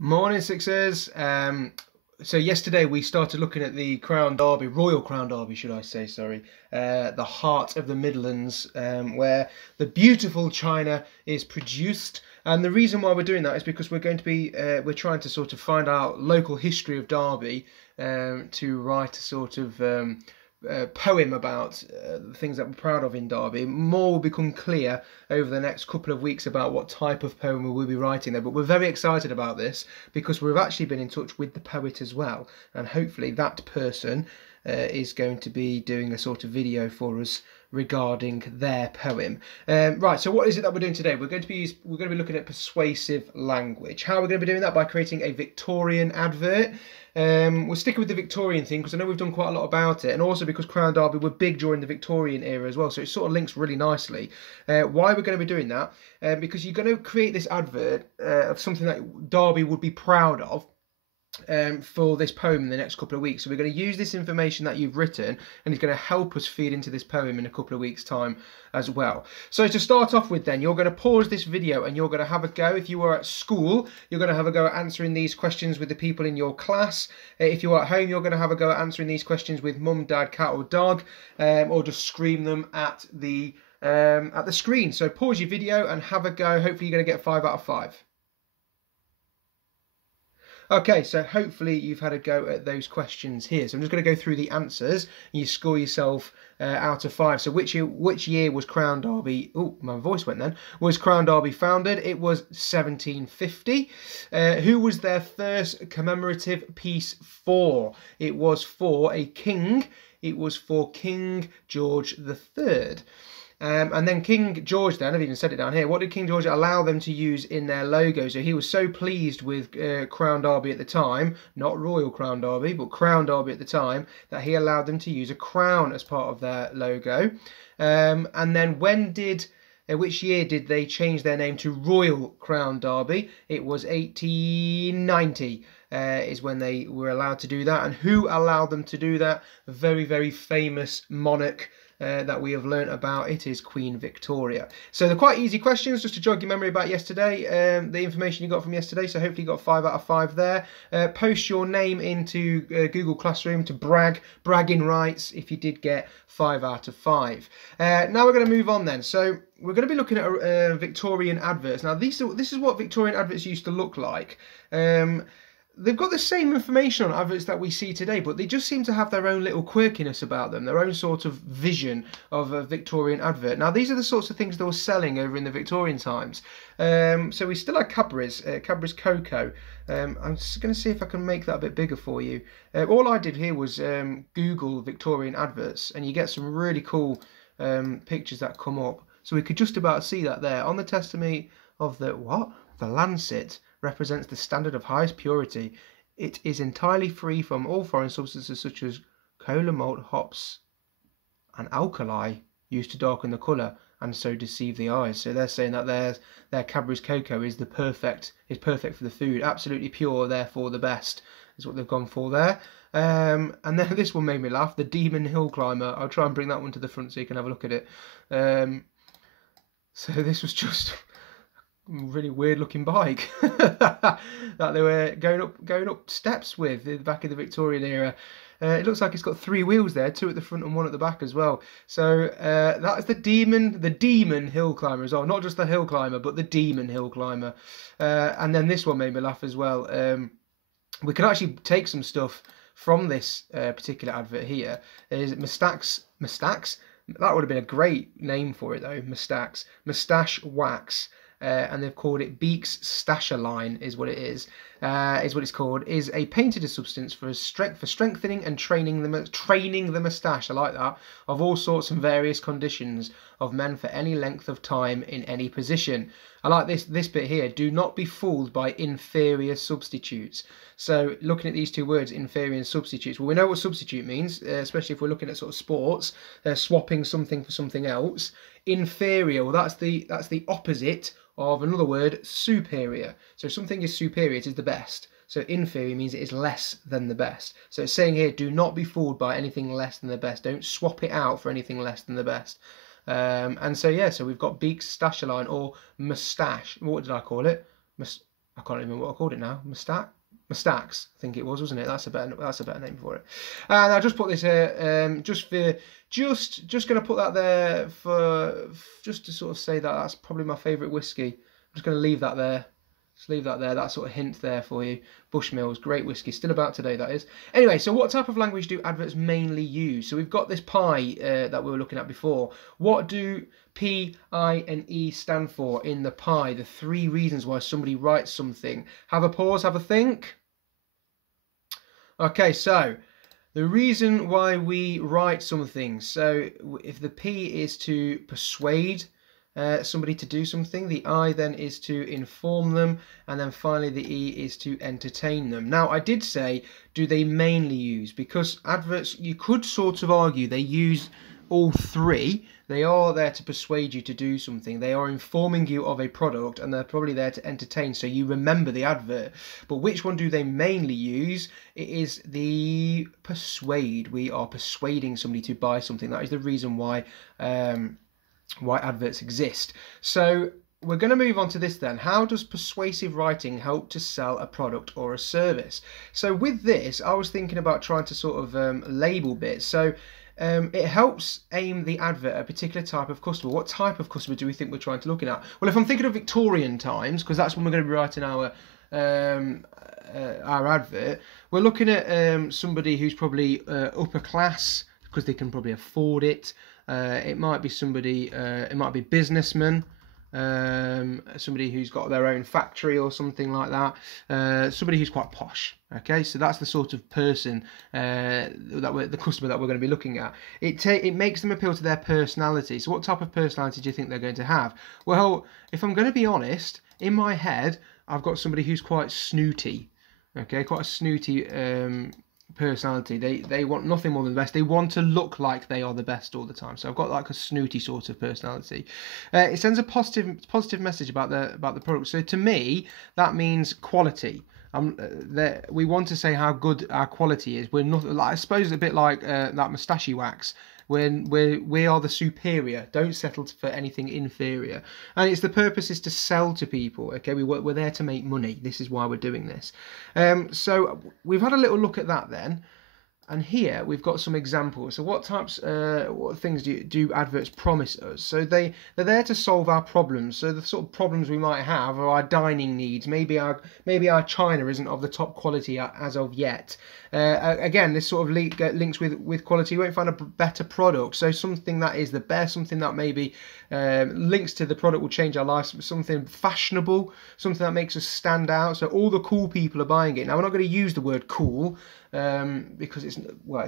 Morning, Sixers. So yesterday we started looking at the Crown Derby, Royal Crown Derby, should I say, sorry, the heart of the Midlands, where the beautiful china is produced. And the reason why we're doing that is because we're going to be, we're trying to sort of find out local history of Derby, to write a sort of poem about the things that we're proud of in Derby. More will become clear over the next couple of weeks about what type of poem we will be writing there, but we're very excited about this because we've actually been in touch with the poet as well, and hopefully that person is going to be doing a sort of video for us regarding their poem. Right, so what is it that we're doing today? We're going to be looking at persuasive language. How are we going to be doing that? By creating a Victorian advert. We're sticking with the Victorian thing because I know we've done quite a lot about it, and also because Crown Derby were big during the Victorian era as well, so it sort of links really nicely. Why we're going to be doing that? Because you're going to create this advert of something that Derby would be proud of, for this poem in the next couple of weeks. So we're going to use this information that you've written, and it's going to help us feed into this poem in a couple of weeks' time as well. So to start off with then, you're going to pause this video and you're going to have a go. If you are at school, you're going to have a go at answering these questions with the people in your class. If you're at home, you're going to have a go at answering these questions with mum, dad, cat or dog, or just scream them at the screen. So pause your video and have a go. Hopefully you're going to get 5 out of 5. Okay, so hopefully you've had a go at those questions here. So I'm just going to go through the answers, and you score yourself out of 5. So which year was Crown Derby? Oh, my voice went then. Was Crown Derby founded? It was 1750. Who was their first commemorative piece for? It was for a king. It was for King George III. And then King George, then, I've even said it down here, what did King George allow them to use in their logo? So he was so pleased with Crown Derby at the time, not Royal Crown Derby, but Crown Derby at the time, that he allowed them to use a crown as part of their logo. And then which year did they change their name to Royal Crown Derby? It was 1890. Is when they were allowed to do that. And who allowed them to do that? A very, very famous monarch that we have learnt about. It is Queen Victoria. So they're quite easy questions, just to jog your memory about yesterday, the information you got from yesterday. So hopefully you got 5 out of 5 there. Post your name into Google Classroom to bragging rights if you did get 5 out of 5. Now we're going to move on then. So we're going to be looking at Victorian adverts. Now this is what Victorian adverts used to look like. They've got the same information on adverts that we see today, but they just seem to have their own little quirkiness about them, their own sort of vision of a Victorian advert. Now, these are the sorts of things they were selling over in the Victorian times. So we still had Cadbury's Cocoa. I'm just going to see if I can make that a bit bigger for you. All I did here was Google Victorian adverts, and you get some really cool pictures that come up. So we could just about see that there. On the testimony of the Lancet represents the standard of highest purity. It is entirely free from all foreign substances such as cola, malt, hops and alkali used to darken the colour and so deceive the eyes. So they're saying that their Cadbury's Cocoa is perfect for the food, absolutely pure, therefore the best, is what they've gone for there. And then this one made me laugh, the Demon Hill Climber. I'll try and bring that one to the front so you can have a look at it. So this was just really weird looking bike that they were going up steps with in the back of the Victorian era. It looks like it's got 3 wheels there, 2 at the front and 1 at the back as well. So that is the Demon Hill Climber as well, not just the hill climber but the Demon Hill Climber. And then this one made me laugh as well. We can actually take some stuff from this particular advert here. Is Mustache? That would have been a great name for it though. Mustache Wax. And they've called it Beaks Stashaline, is what it is. Is what it's called. Is a painted substance for strengthening and training the moustache. I like that, of all sorts and various conditions of men for any length of time in any position. I like this bit here. Do not be fooled by inferior substitutes. So looking at these 2 words, inferior and substitutes. Well, we know what substitute means, especially if we're looking at sort of sports, swapping something for something else. Inferior, well, that's the opposite of another word, superior. So if something is superior, it is the best. So inferior means it is less than the best. So it's saying here, do not be fooled by anything less than the best. Don't swap it out for anything less than the best. And so yeah, so we've got Beaks Stashaline or Moustache. What did I call it? I can't remember what I called it now. Mustacks, I think it was, wasn't it? That's a better name for it. And I just put this here, just going to put that there just to sort of say that that's probably my favourite whiskey. I'm just going to leave that there. Just leave that there, that sort of hint there for you. Bushmills, great whiskey, still about today, that is. Anyway, so what type of language do adverts mainly use? So we've got this pie that we were looking at before. What do P, I, and E stand for in the pie? The 3 reasons why somebody writes something. Have a pause, have a think. Okay, so the reason why we write something. So if the P is to persuade somebody to do something, the I then is to inform them, and then finally the E is to entertain them. Now, I did say, do they mainly use? Because adverts, you could sort of argue they use all 3. They are there to persuade you to do something. They are informing you of a product, and they're probably there to entertain, so you remember the advert. But which one do they mainly use? It is the persuade. We are persuading somebody to buy something. That is the reason why adverts exist. So we're going to move on to this then. How does persuasive writing help to sell a product or a service? So with this, I was thinking about trying to sort of label bits. So it helps aim the advert at a particular type of customer. What type of customer do we think we're trying to look at? Well, if I'm thinking of Victorian times, because that's when we're going to be writing our advert, we're looking at somebody who's probably upper class, because they can probably afford it. It might be somebody, it might be businessmen, somebody who's got their own factory or something like that, somebody who's quite posh. Okay, so that's the sort of person the customer that we're going to be looking at. It makes them appeal to their personality. So what type of personality do you think they're going to have? Well, if I'm going to be honest, in my head, I've got somebody who's quite snooty. Okay, quite a snooty personality. They want nothing more than the best. They want to look like they are the best all the time. So I've got like a snooty sort of personality. It sends a positive message about the product. So to me, that means quality. We want to say how good our quality is. We're not, I suppose, a bit like that moustache wax. When we are the superior, don't settle for anything inferior. And the purpose is to sell to people. Okay, we're there to make money. This is why we're doing this. So we've had a little look at that then. And here we've got some examples. So what things do adverts promise us? So they're there to solve our problems. So the sort of problems we might have are our dining needs. Maybe our china isn't of the top quality as of yet. Again, this sort of links with quality. You won't find a better product. So something that is the best, something that maybe links to the product will change our lives. Something fashionable, something that makes us stand out. So all the cool people are buying it. Now we're not going to use the word cool. Because it's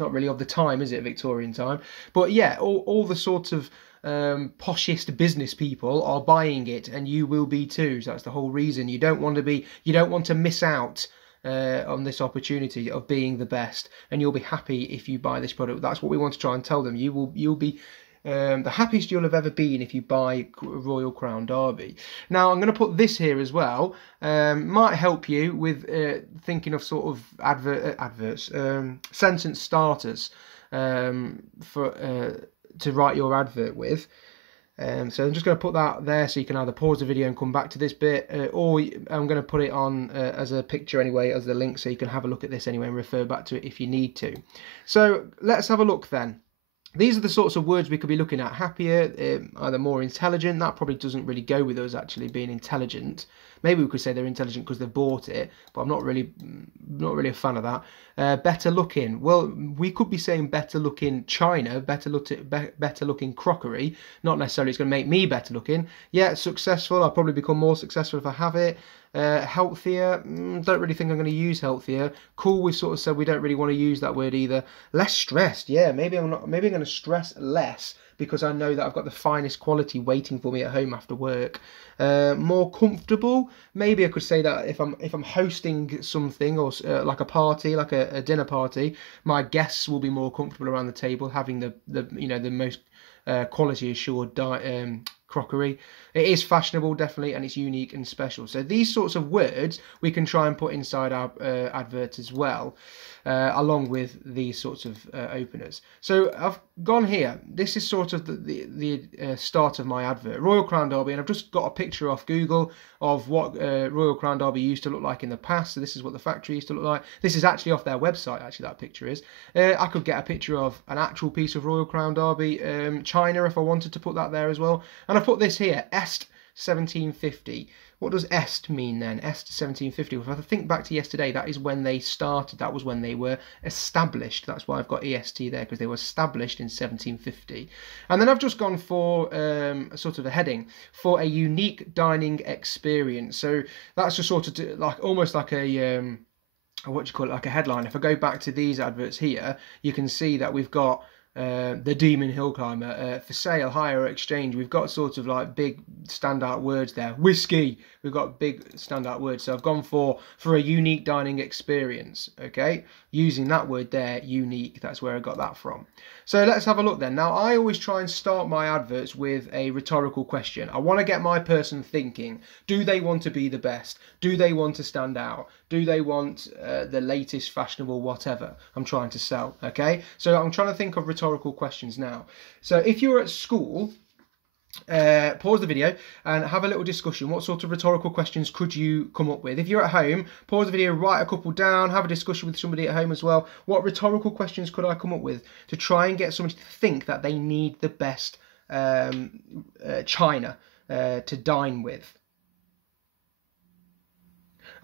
not really of the time, is it, Victorian time? But yeah, all the sorts of poshest business people are buying it, and you will be too. So that's the whole reason. You don't want to miss out on this opportunity of being the best, and you'll be happy if you buy this product. That's what we want to try and tell them. You'll be the happiest you'll have ever been if you buy Royal Crown Derby. Now I'm going to put this here as well. Might help you with thinking of sort of adverts, sentence starters to write your advert with. So I'm just going to put that there so you can either pause the video and come back to this bit, or I'm going to put it on as a picture anyway, as the link, so you can have a look at this anyway and refer back to it if you need to. So let's have a look then. These are the sorts of words we could be looking at. Happier, either more intelligent. That probably doesn't really go with us actually being intelligent. Maybe we could say they're intelligent because they've bought it, but I'm not really a fan of that. Better looking. Well, we could be saying better looking china, better looking crockery. Not necessarily it's going to make me better looking. Yeah, successful. I'll probably become more successful if I have it. Healthier, don't really think I'm going to use healthier. Cool, we've sort of said we don't really want to use that word either. Less stressed, yeah, maybe I'm going to stress less because I know that I've got the finest quality waiting for me at home after work. More comfortable, maybe I could say that if I'm hosting something or like a party, like a dinner party, my guests will be more comfortable around the table, having the most quality assured crockery. It is fashionable, definitely, and it's unique and special. So these sorts of words we can try and put inside our adverts as well, along with these sorts of openers. So I've gone here. This is sort of the start of my advert, Royal Crown Derby, and I've just got a picture off Google of what Royal Crown Derby used to look like in the past. So this is what the factory used to look like. This is actually off their website, actually, that picture is. I could get a picture of an actual piece of Royal Crown Derby china if I wanted to put that there as well. And I've put this here, Est 1750. What does Est mean then? Est 1750. If I think back to yesterday, that is when they started. That was when they were established. That's why I've got EST there, because they were established in 1750. And then I've just gone for a sort of a heading for a unique dining experience. So that's just sort of like almost like a what do you call it, like a headline. If I go back to these adverts here, you can see that we've got the Demon Hill Climber, for sale, hire, exchange. We've got sort of like big standout words there. Whiskey, we've got big standout words. So I've gone for a unique dining experience, okay? Using that word there, unique, that's where I got that from. So let's have a look then. Now, I always try and start my adverts with a rhetorical question. I want to get my person thinking. Do they want to be the best? Do they want to stand out? Do they want the latest fashionable whatever I'm trying to sell, okay? So I'm trying to think of rhetorical questions now. So if you're at school, pause the video and have a little discussion. What sort of rhetorical questions could you come up with? If you're at home, pause the video, write a couple down, have a discussion with somebody at home as well. What rhetorical questions could I come up with to try and get somebody to think that they need the best china to dine with?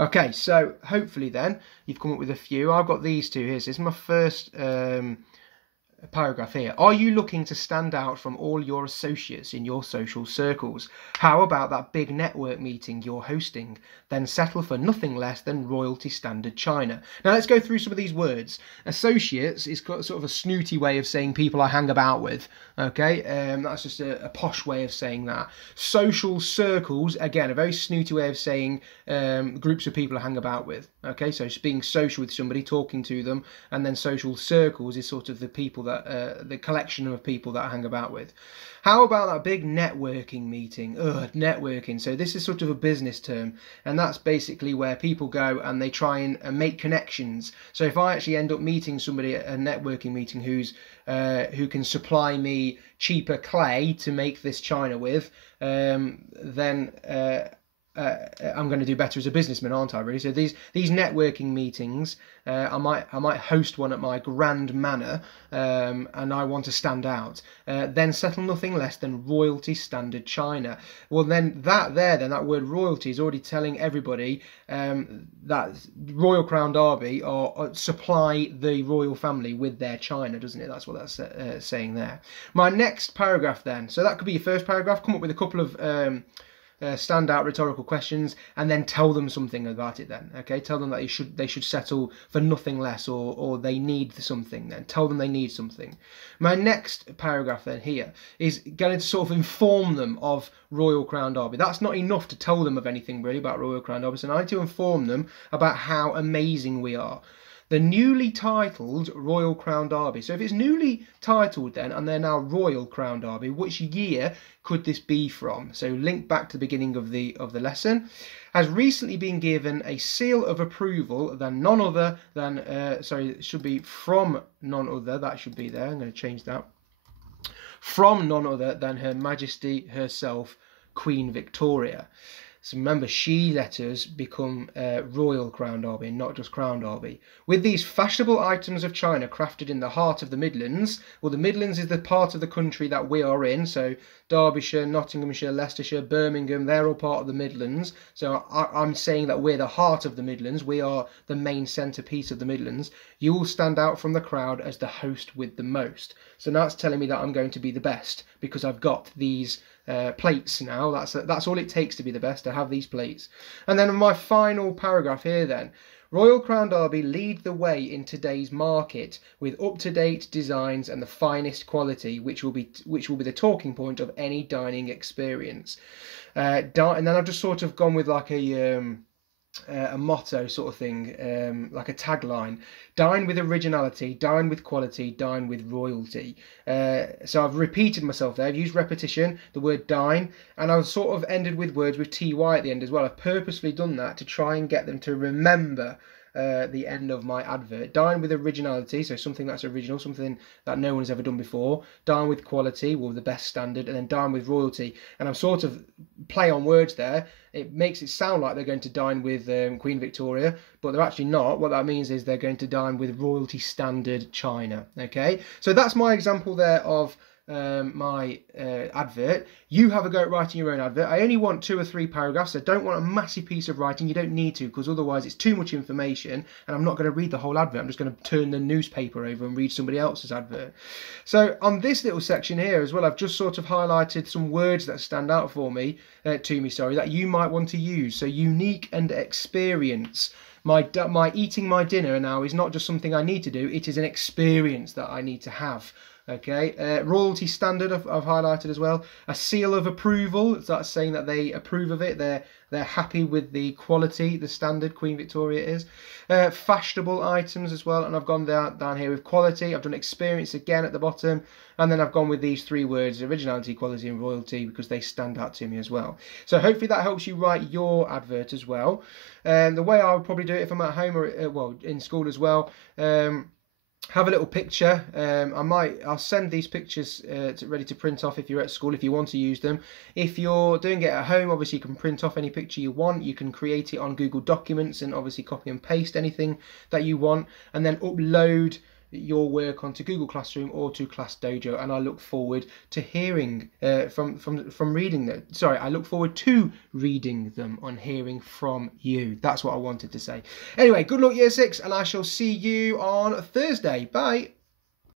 Okay, so hopefully then you've come up with a few. I've got these two here. So this is my first paragraph here. Are you looking to stand out from all your associates in your social circles? How about that big network meeting you're hosting? Then settle for nothing less than royalty standard china. Now let's go through some of these words. Associates is got sort of a snooty way of saying people I hang about with. Okay, that's just a posh way of saying that. Social circles, again, a very snooty way of saying groups of people I hang about with. Okay, so just being social with somebody, talking to them, and then social circles is sort of the people that the collection of people that I hang about with. How about that big networking meeting? Ugh, networking. So this is sort of a business term, and that's basically where people go and they try and make connections. So if I actually end up meeting somebody at a networking meeting who can supply me cheaper clay to make this china with, then I'm going to do better as a businessman, aren't I? Really. So these networking meetings, I might host one at my grand manor, and I want to stand out. Then settle nothing less than royalty standard china. Well, then that word royalty is already telling everybody that Royal Crown Derby or supply the royal family with their china, doesn't it? That's what that's saying there. My next paragraph then. So that could be your first paragraph. Come up with a couple of standout rhetorical questions, and then tell them something about it then, okay? Tell them that they should settle for nothing less, or they need something then. Tell them they need something. My next paragraph then here is going to sort of inform them of Royal Crown Derby. That's not enough to tell them of anything really about Royal Crown Derby, so I need to inform them about how amazing we are. The newly titled Royal Crown Derby. So if it's newly titled then, and they're now Royal Crown Derby, which year could this be from? So link back to the beginning of the lesson. Has recently been given a seal of approval than none other than, it should be from none other, that should be there, I'm going to change that. From none other than Her Majesty herself, Queen Victoria. So remember, she let us become Royal Crown Derby, not just Crown Derby. With these fashionable items of china crafted in the heart of the Midlands, well, the Midlands is the part of the country that we are in, so Derbyshire, Nottinghamshire, Leicestershire, Birmingham, they're all part of the Midlands. So I'm saying that we're the heart of the Midlands, we are the main centrepiece of the Midlands. You will stand out from the crowd as the host with the most. So now it's telling me that I'm going to be the best, because I've got these plates now. That's all it takes to be the best, to have these plates. And then my final paragraph here then. Royal Crown Derby lead the way in today's market with up-to-date designs and the finest quality, which will be the talking point of any dining experience. And then I've just sort of gone with like a a motto sort of thing, like a tagline. Dine with originality, dine with quality, dine with royalty. So I've repeated myself there. I've used repetition, the word dine, and I've sort of ended with words with ty at the end as well. I've purposefully done that to try and get them to remember the end of my advert. Dine with originality, so something that's original, something that no one's ever done before. Dine with quality, well, the best standard, and then dine with royalty. And I'm sort of play on words there. It makes it sound like they're going to dine with Queen Victoria, but they're actually not. What that means is they're going to dine with royalty standard china. Okay, so that's my example there of my advert. You have a go at writing your own advert. I only want 2 or 3 paragraphs. I don't want a massive piece of writing. You don't need to, because otherwise it's too much information and I'm not going to read the whole advert. I'm just going to turn the newspaper over and read somebody else's advert. So on this little section here as well, I've just sort of highlighted some words that stand out for me, that you might want to use. So unique and experience. My eating my dinner now is not just something I need to do, it is an experience that I need to have. Okay, royalty standard I've highlighted as well. A seal of approval, that's saying that they approve of it, they're happy with the quality, the standard Queen Victoria is. Fashionable items as well, and I've gone down here with quality. I've done experience again at the bottom, and then I've gone with these 3 words, originality, quality and royalty, because they stand out to me as well. So hopefully that helps you write your advert as well. The way I would probably do it if I'm at home or well in school as well, have a little picture. I'll send these pictures ready to print off if you're at school, if you want to use them. If you're doing it at home, obviously you can print off any picture you want. You can create it on Google Documents and obviously copy and paste anything that you want, and then upload your work onto Google Classroom or to Class Dojo, and I look forward to hearing from reading them. Sorry, I look forward to reading them and hearing from you. That's what I wanted to say. Anyway, good luck Year 6, and I shall see you on Thursday. Bye.